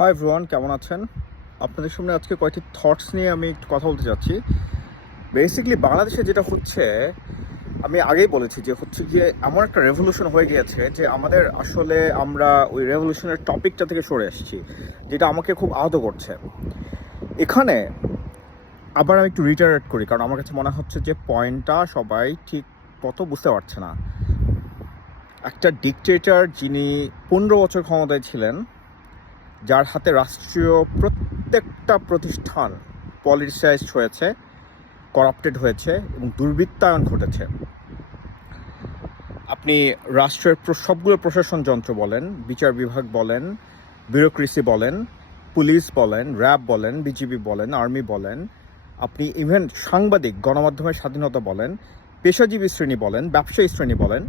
Hi everyone, কেমন আছেন? আপনাদের সামনে আজকে কয়েকটি থটস নিয়ে আমি একটু কথা বলতে চাচ্ছি। বেসিক্যালি বাংলাদেশে যেটা হচ্ছে, আমি আগেই বলেছি যে হচ্ছে গিয়ে এমন একটা রেভলিউশন হয়ে গিয়েছে যে আমাদের আসলে আমরা ওই রেভলিউশনের টপিকটা থেকে সরে এসেছি, যেটা আমাকে খুব আহত করছে। এখানে আবার আমি একটু রিটারেট করি, কারণ আমার কাছে মনে হচ্ছে যে পয়েন্টটা সবাই ঠিক মতো বুঝতে পারছে না। একটা ডিকটেটর যিনি 15 বছর ক্ষমতায় ছিলেন, যার হাতে রাষ্ট্রীয় প্রত্যেকটা প্রতিষ্ঠান পলিটিসাইজড হয়েছে, করাপ্টেড হয়েছে এবং দুর্বৃত্তায়ন ঘটেছে। আপনি রাষ্ট্রের সবগুলো প্রশাসন যন্ত্র বলেন, বিচার বিভাগ বলেন, ব্যুরোক্রেসি বলেন, পুলিশ বলেন, র্যাব বলেন, বিজিবি বলেন, আর্মি বলেন, আপনি ইভেন সাংবাদিক গণমাধ্যমের স্বাধীনতা বলেন, পেশাজীবী শ্রেণী বলেন, ব্যবসায়ী শ্রেণী বলেন,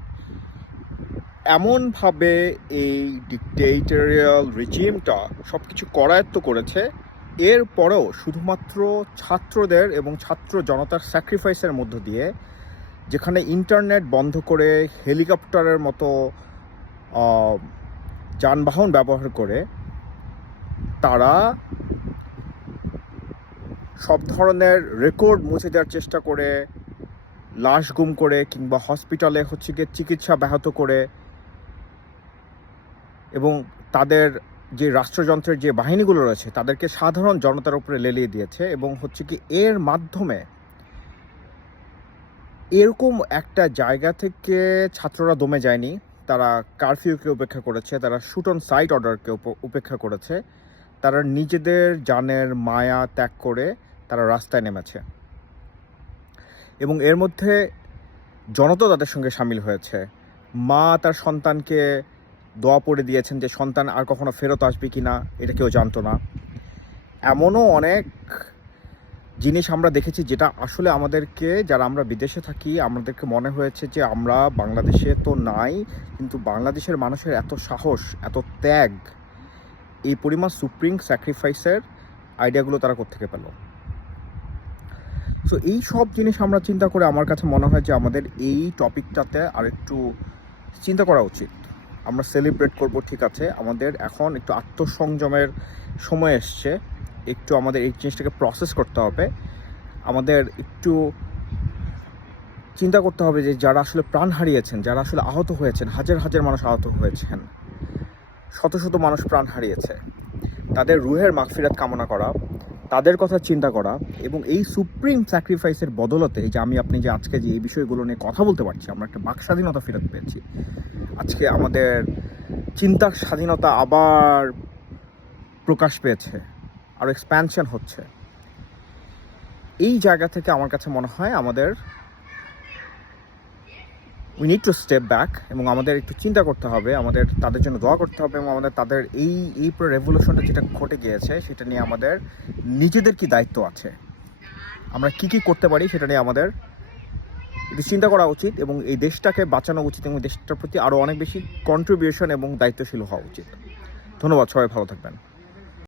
এমনভাবে এই ডিকটেটরিয়াল রিজিমটা সব কিছু করায়ত্ত করেছে। এরপরেও শুধুমাত্র ছাত্রদের এবং ছাত্র জনতার স্যাক্রিফাইসের মধ্য দিয়ে, যেখানে ইন্টারনেট বন্ধ করে হেলিকপ্টারের মতো যানবাহন ব্যবহার করে তারা সব ধরনের রেকর্ড মুছে দেওয়ার চেষ্টা করে, লাশ গুম করে কিংবা হসপিটালে হচ্ছে গিয়ে চিকিৎসা ব্যাহত করে, এবং তাদের যে রাষ্ট্রযন্ত্রের যে বাহিনীগুলো রয়েছে তাদেরকে সাধারণ জনতার উপরে লেলিয়ে দিয়েছে। এবং হচ্ছে কি এর মাধ্যমে এরকম একটা জায়গা থেকে ছাত্ররা দমে যায়নি, তারা কারফিউকে উপেক্ষা করেছে, তারা শুট অন সাইট অর্ডারকে উপেক্ষা করেছে, তারা নিজেদের জানের মায়া ত্যাগ করে তারা রাস্তায় নেমেছে। এবং এর মধ্যে জনতা তাদের সঙ্গে সামিল হয়েছে। মা তার সন্তানকে দোয়া পড়ে দিয়েছেন যে সন্তান আর কখনো ফেরত আসবে কি না এটা কেউ জানতো না। এমনও অনেক জিনিস আমরা দেখেছি যেটা আসলে আমাদেরকে, যারা আমরা বিদেশে থাকি, আমাদেরকে মনে হয়েছে যে আমরা বাংলাদেশে তো নাই, কিন্তু বাংলাদেশের মানুষের এত সাহস, এত ত্যাগ, এই পরিমাণ সুপ্রিম স্যাক্রিফাইসের আইডিয়াগুলো তারা কোত্থেকে পেল। সো এই সব জিনিস আমরা চিন্তা করে আমার কাছে মনে হয় যে আমাদের এই টপিকটাতে আর একটু চিন্তা করা উচিত। আমরা সেলিব্রেট করব, ঠিক আছে, আমাদের এখন একটু আত্মসংযমের সময় এসছে, একটু আমাদের এই জিনিসটাকে প্রসেস করতে হবে। আমাদের একটু চিন্তা করতে হবে যে যারা আসলে প্রাণ হারিয়েছেন, যারা আসলে আহত হয়েছেন, হাজার হাজার মানুষ আহত হয়েছেন, শত শত মানুষ প্রাণ হারিয়েছে, তাদের রুহের মাগফিরাত কামনা করা, তাদের কথা চিন্তা করা। এবং এই সুপ্রিম স্যাক্রিফাইসের বদলতে যে আপনি যে আজকে যে এই বিষয়গুলো নিয়ে কথা বলতে পারছি, আমরা একটা বাক স্বাধীনতা ফেরত পেয়েছি, আজকে আমাদের চিন্তার স্বাধীনতা আবার প্রকাশ পেয়েছে, আরও এক্সপ্যানশন হচ্ছে। এই জায়গা থেকে আমার কাছে মনে হয় আমাদের we need to step back, এবং আমাদের একটু চিন্তা করতে হবে, আমাদের তাদের জন্য দোয়া করতে হবে, এবং আমাদের তাদের এই পুরো রেভলিউশনটা যেটা ঘটে গিয়েছে সেটা নিয়ে আমাদের নিজেদের কি দায়িত্ব আছে, আমরা কি কি করতে পারি সেটা নিয়ে আমাদের একটু চিন্তা করা উচিত, এবং এই দেশটাকে বাঁচানো উচিত, এবং দেশটার প্রতি আরও অনেক বেশি কন্ট্রিবিউশন এবং দায়িত্বশীল হওয়া উচিত। ধন্যবাদ, সবাই ভালো থাকবেন।